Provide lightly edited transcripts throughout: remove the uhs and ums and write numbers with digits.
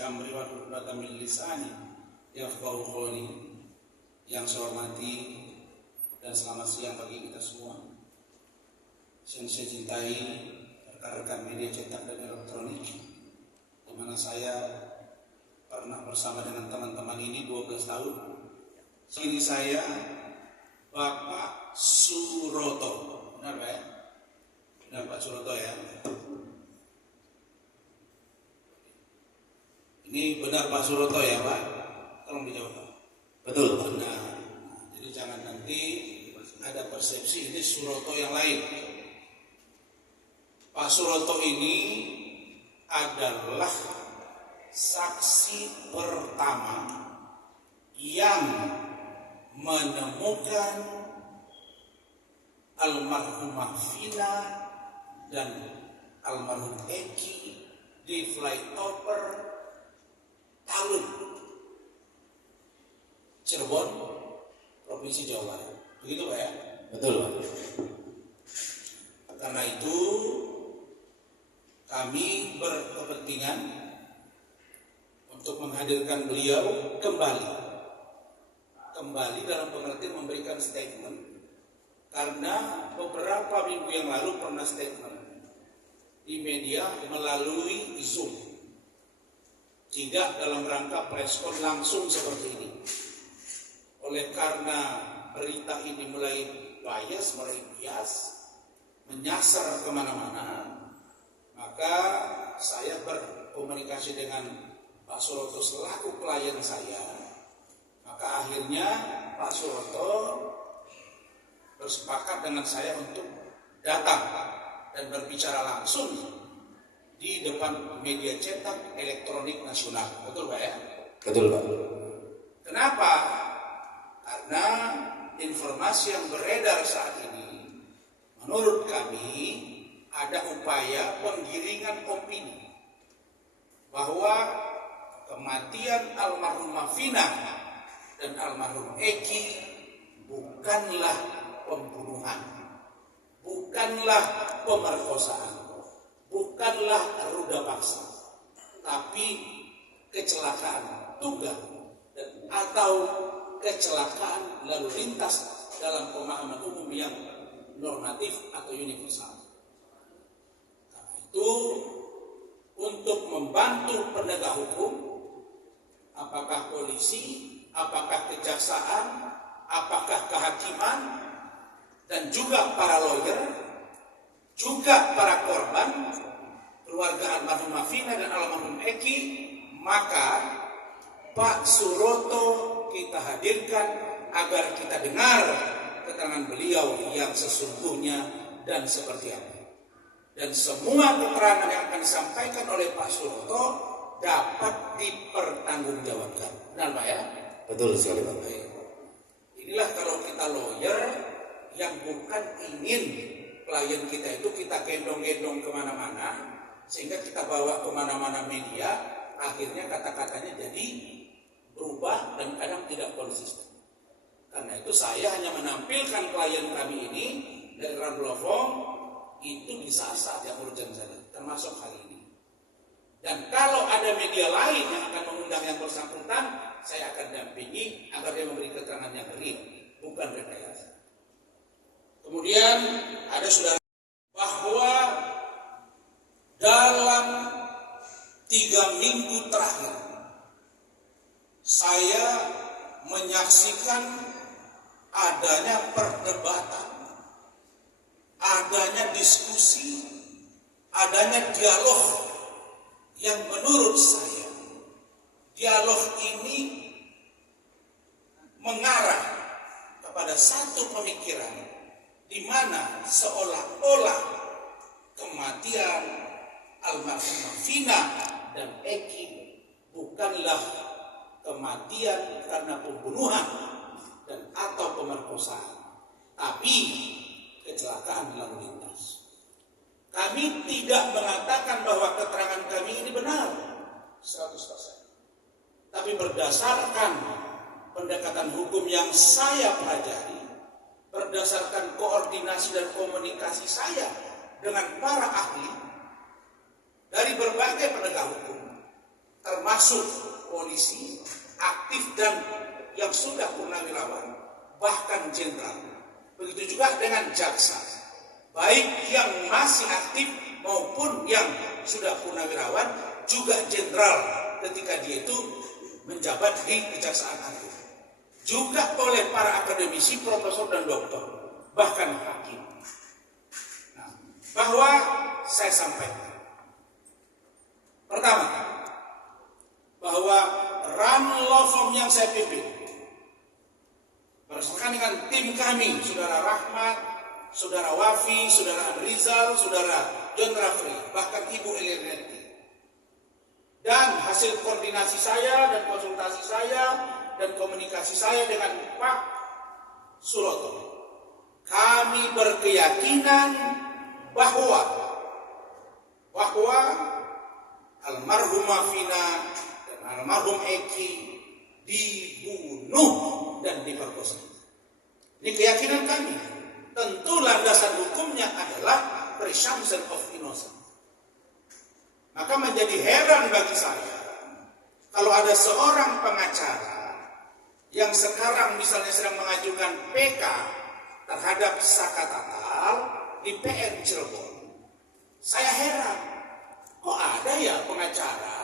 amri wa uqdatan min lisani yafqahu qawli. Yang saya hormati dan selamat siang bagi kita semua. Yang saya cintai rekan-rekan media cetak dan elektronik, di mana saya pernah bersama dengan teman-teman ini 12 tahun. Ini saya Bapak Suroto. Benar Pak ya? Benar Pak Suroto ya? Ini benar Pak Suroto ya Pak? Tolong dijawab Pak. Betul Pak. Nah, jadi jangan nanti ada persepsi ini Suroto yang lain. Pak Suroto ini adalah saksi pertama yang menemukan almarhumah Vina dan almarhum Eki di flyover Talun, Cirebon, Provinsi Jawa Barat. Begitu Pak ya? Betul Pak. Karena itu kami berkepentingan untuk menghadirkan beliau kembali dalam pengertian memberikan statement, karena beberapa minggu yang lalu pernah statement di media melalui Zoom, tidak dalam rangka preskon langsung seperti ini. Oleh karena berita ini mulai bias, menyasar kemana-mana, maka saya berkomunikasi dengan Pak Suroto selaku klien saya. Maka akhirnya Pak Suroto bersepakat dengan saya untuk datang dan berbicara langsung di depan media cetak elektronik nasional. Betul Pak ya? Betul Pak. Kenapa? Karena informasi yang beredar saat ini menurut kami ada upaya penggiringan opini bahwa kematian almarhumah Vina dan almarhum Eki bukanlah pembunuhan, bukanlah pemerkosaan, bukanlah ruda paksa, tapi kecelakaan tunggal atau kecelakaan lalu lintas dalam pemahaman umum yang normatif atau universal. Karena itu, untuk membantu penegak hukum, apakah polisi, apakah kejaksaan, apakah kehakiman, dan juga para lawyer, juga para korban, keluarga almarhumah Vina dan almarhum Eki, maka Pak Suroto kita hadirkan agar kita dengar keterangan beliau yang sesungguhnya dan seperti apa. Dan semua keterangan yang akan disampaikan oleh Pak Suroto dapat dipertanggungjawabkan. Benar Pak ya? Betul sekali Pak. Inilah kalau kita lawyer yang bukan ingin klien kita itu kita gendong-gendong kemana-mana, sehingga kita bawa kemana-mana media, akhirnya kata-katanya jadi berubah dan kadang tidak konsisten. Karena itu saya hanya menampilkan klien kami ini dari Radulofong itu di saat-saat yang urgent saja, termasuk hari ini. Dan kalau ada media lain yang akan mengundang yang bersangkutan, saya akan dampingi agar dia memberi keterangan yang real, bukan rekayasa. Kemudian ada saudara bahwa dalam 3 minggu terakhir saya menyaksikan adanya perdebatan, adanya diskusi, adanya dialog yang menurut saya dialog ini mengarah kepada satu pemikiran di mana seolah-olah kematian almarhumah Vina dan Eki bukanlah kematian karena pembunuhan dan atau pemerkosaan, tapi kecelakaan lalu lintas. Kami tidak mengatakan bahwa keterangan kami ini benar 100%. Tapi berdasarkan pendekatan hukum yang saya pelajari, berdasarkan koordinasi dan komunikasi saya dengan para ahli dari berbagai penegak hukum, termasuk polisi, aktif dan yang sudah purnawirawan, bahkan jenderal. Begitu juga dengan jaksa, baik yang masih aktif maupun yang sudah purnawirawan, juga jenderal ketika dia itu menjabat di Kejaksaan Agung. Juga oleh para akademisi, profesor dan doktor, bahkan hakim. Nah, bahwa saya sampaikan, pertama, bahwa run law firm yang saya pimpin bersama dengan tim kami, Saudara Rahmat, Saudara Wafi, Saudara Adrizal, Saudara John Rafri, bahkan Ibu Elianeti. Dan hasil koordinasi saya dan konsultasi saya dan komunikasi saya dengan Pak Suroto, kami berkeyakinan bahwa almarhumah Vina dan almarhum Eki dibunuh dan diperkosa. Ini keyakinan kami. Tentu landasan hukumnya adalah presumption of innocence. Maka menjadi heran bagi saya kalau ada seorang pengacara yang sekarang misalnya sedang mengajukan PK terhadap Saka Tatal di PN Cirebon. Saya heran, kok ada ya pengacara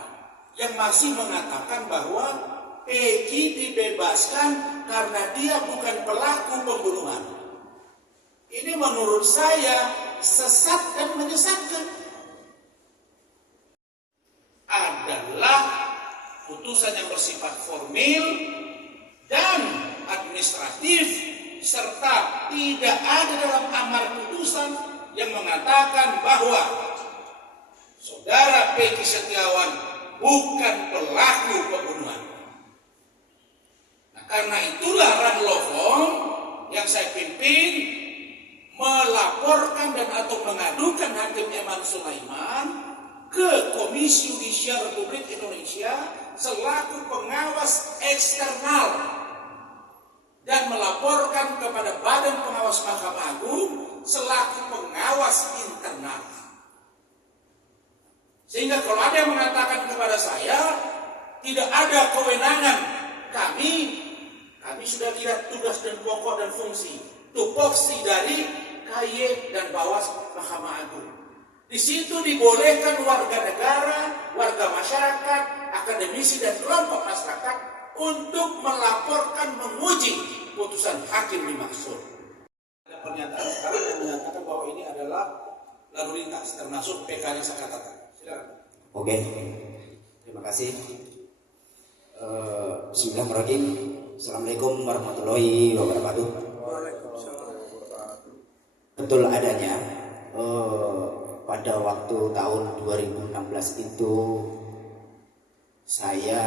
yang masih mengatakan bahwa Peggy dibebaskan karena dia bukan pelaku pembunuhan. Ini menurut saya sesat dan menyesatkan. Adalah putusan yang bersifat formil dan administratif, serta tidak ada dalam amar putusan yang mengatakan bahwa Saudara Peggy Setiawan bukan pelaku pembunuhan. Nah, karena itulah Run Law Firm yang saya pimpin melaporkan dan atau mengadukan Hakim Eman Sulaiman ke Komisi Yudisial Republik Indonesia selaku pengawas eksternal dan melaporkan kepada Badan Pengawas Mahkamah Agung selaku pengawas internal. Sehingga kalau ada yang mengatakan kepada saya tidak ada kewenangan kami sudah lihat tugas dan pokok dan fungsi tupoksi dari KY dan Bawas Mahkamah Agung. Di situ dibolehkan warga negara, warga masyarakat, akademisi dan kelompok masyarakat untuk melaporkan menguji putusan hakim dimaksud. Ada pernyataan sekarang yang menyatakan bahwa ini adalah lalu lintas termasuk PK-nya Saka Tatal. Silakan. Oke, terima kasih. Bismillahirrahmanirrahim. Assalamualaikum warahmatullahi wabarakatuh. Betul adanya pada waktu tahun 2016 itu saya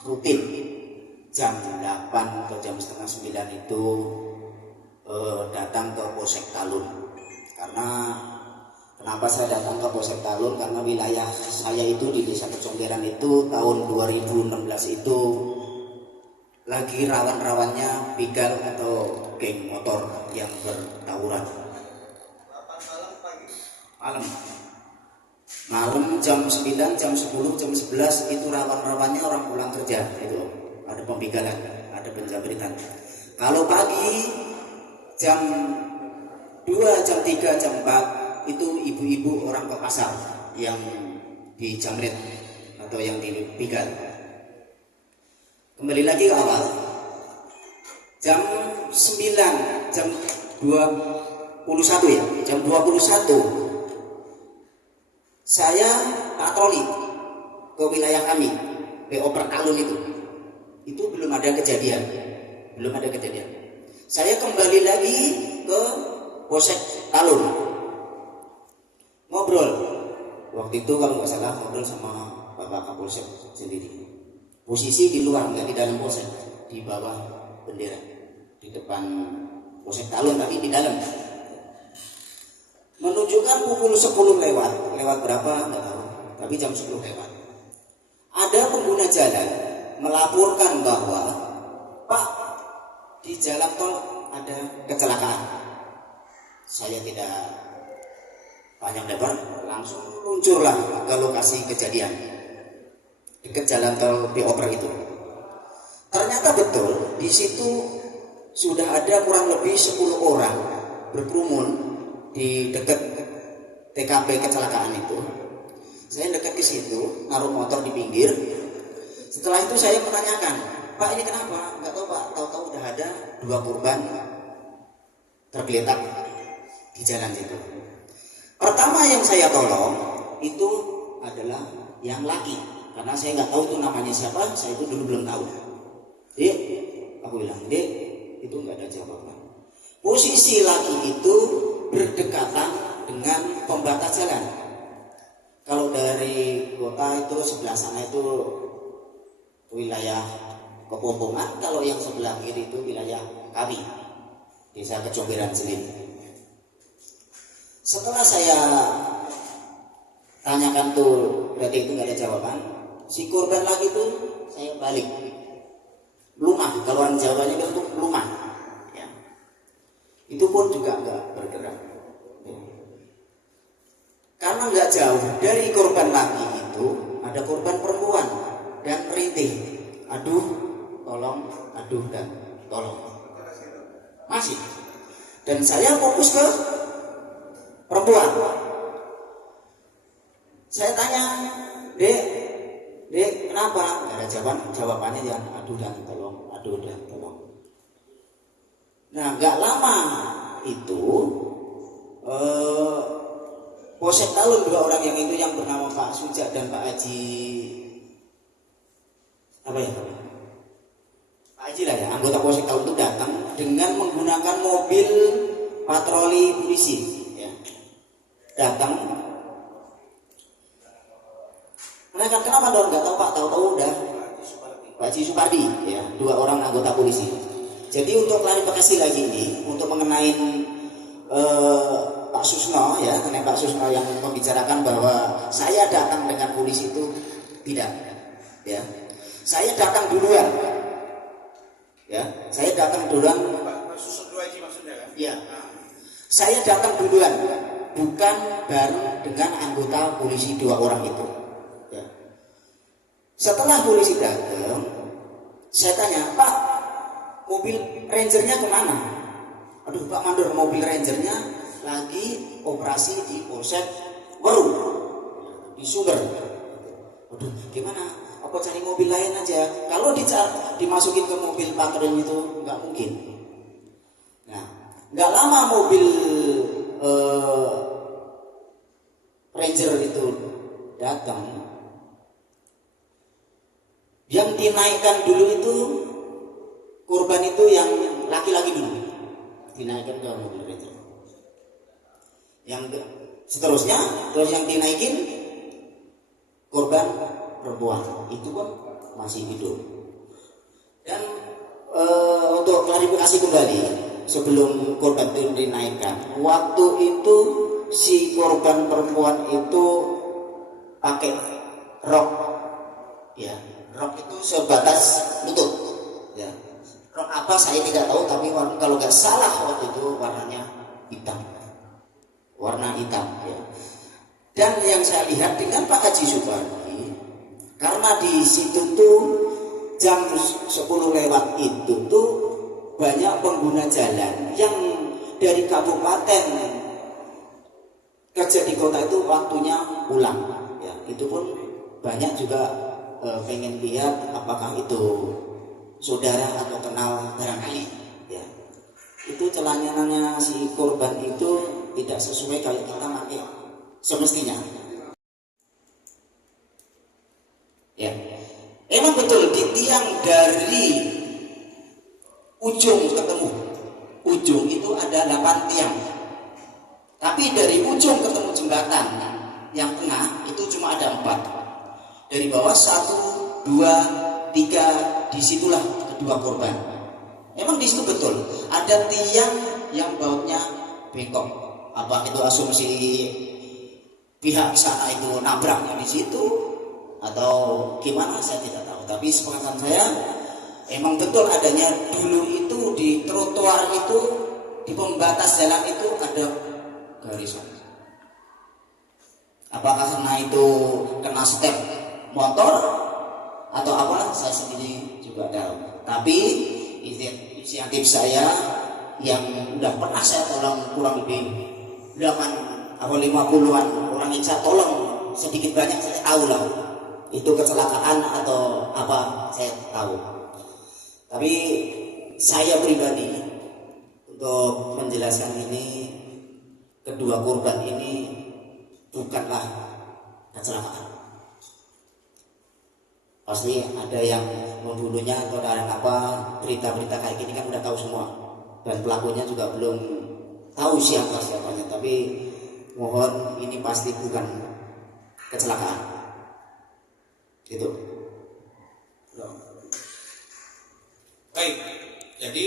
rutin jam 8 atau jam setengah 9 itu datang ke Polsek Talun. Karena kenapa saya datang ke Polsek Talun? Karena wilayah saya itu di Desa Keconggeran itu tahun 2016 itu lagi rawan-rawannya begal atau geng motor yang bertawuran. Malam jam 9, jam 10, jam 11 itu rawan-rawannya orang pulang kerja itu. Ada pembegalan, ada penjamretan. Kalau pagi jam 2, jam 3, jam 4 itu ibu-ibu orang ke pasar yang dijamret atau yang dibegal. Kembali lagi ke awal. Jam 9, jam 21 ya, jam 21 saya patroli ke wilayah kami, PO Pertalun itu belum ada kejadian. Saya kembali lagi ke Polsek Talun, ngobrol. Waktu itu kalau nggak salah ngobrol sama Bapak Kapolsek sendiri. Posisi di luar, nggak di dalam polsek, di bawah bendera, di depan Polsek Talun tapi di dalam. Menunjukkan pukul 10 lewat berapa nggak tahu, tapi jam 10 lewat. Ada pengguna jalan melaporkan bahwa Pak, di jalan tol ada kecelakaan. Saya tidak panjang lebar, langsung luncurlah ke lokasi kejadian. dekat jalan tol Oper itu. Ternyata betul di situ sudah ada kurang lebih 10 orang berkerumun di dekat TKP kecelakaan itu. Saya dekat ke situ, naruh motor di pinggir. Setelah itu saya menanyakan, Pak ini kenapa? Nggak tahu Pak, tahu-tahu udah ada 2 korban tergeletak di jalan itu. Pertama yang saya tolong itu adalah yang laki, karena saya nggak tahu itu namanya siapa, saya itu dulu belum tahu. Dek, aku bilang, Dek, itu nggak ada jawaban. Posisi laki itu berdekatan dengan pembatas jalan. Kalau dari kota itu sebelah sana itu wilayah Kepompongan, kalau yang sebelah kiri itu wilayah kami, desa Kecomberan sendiri. Setelah saya tanyakan tuh, berarti itu nggak ada jawaban. Si korban lagi tuh saya balik, lumah, kalau orang Jawanya itu lumah, ya. Itu pun juga nggak bergerak, ya. Karena nggak jauh dari korban laki itu ada korban perempuan dan merintih, aduh, tolong, aduh dan tolong, masih. Dan saya fokus ke perempuan. Saya tanya, Dek, kenapa? Gak ada jawabannya yang aduh dan tolong, aduh dan tolong. Nah, gak lama itu Polsek Talun 2 orang yang itu yang bernama Pak Sujak dan Pak Haji apa ya? Pak Haji lah ya, anggota Polsek Talun itu datang dengan menggunakan mobil patroli polisi, ya. Datang. Mereka kenapa dong? Nggak tahu Pak, tahu-tahu udah Pak Haji Supardi, ya, 2 orang anggota polisi. Jadi untuk klarifikasi lagi ini, untuk mengenai Pak Susno, ya, mengenai Pak Susno yang membicarakan bahwa saya datang dengan polisi itu tidak, ya. Saya datang duluan, ya. Saya datang duluan. Pak Susno Haji maksudnya kan? Ya. Saya datang duluan, bukan bareng dengan anggota polisi 2 orang itu. Setelah polisi datang, saya tanya, Pak, mobil rangernya kemana? Aduh Pak Mandor, mobil rangernya lagi operasi di Polsek Weru, di Sumber. Aduh, gimana? Apa cari mobil lain aja? Kalau dimasukin ke mobil patroli itu nggak mungkin. Nah, nggak lama mobil ranger itu datang. Yang dinaikkan dulu itu korban itu yang laki-laki dulu dinaikkan ke mobil ranger. Yang seterusnya terus yang dinaikin korban perempuan itu pun masih hidup. Dan untuk klarifikasi kembali sebelum korban itu dinaikkan, waktu itu si korban perempuan itu pakai rok, ya. Rok itu sebatas lutut, ya. Rok apa saya tidak tahu, tapi kalau nggak salah waktu itu warnanya hitam, warna hitam, ya. Dan yang saya lihat dengan Pak Haji Supardi, karena di situ tuh jam 10 lewat itu tuh banyak pengguna jalan yang dari kabupaten kerja di kota itu waktunya pulang, ya. Itu pun banyak juga pengen lihat apakah itu saudara atau kenal barangkali, ya. Itu celananya si korban itu tidak sesuai kalau kita pakai semestinya, ya. Emang betul di tiang dari ujung ketemu ujung itu ada 8 tiang, tapi dari ujung ketemu jembatan yang tengah itu cuma ada 4. Dari bawah 1, 2, 3, disitulah kedua korban. Emang di situ betul ada tiang yang bautnya bengkok. Apa itu asumsi pihak sana itu nabraknya di situ atau gimana saya tidak tahu. Tapi sepengetahuan saya emang betul adanya dulu itu di trotoar itu, di pembatas jalan itu ada garisan. Apakah karena itu kena step motor atau apa saya sendiri juga tahu. Tapi inisiatif saya yang udah pernah saya tolong kurang lebih 50-an orang yang saya tolong sedikit banyak saya tahu lah itu kecelakaan atau apa saya tahu. Tapi saya pribadi untuk menjelaskan ini, kedua korban ini bukanlah kecelakaan. Pasti ada yang membunuhnya atau ada apa, berita-berita kayak gini kan udah tahu semua, dan pelakunya juga belum tahu siapanya. Tapi mohon ini pasti bukan kecelakaan. Itu. Baik, jadi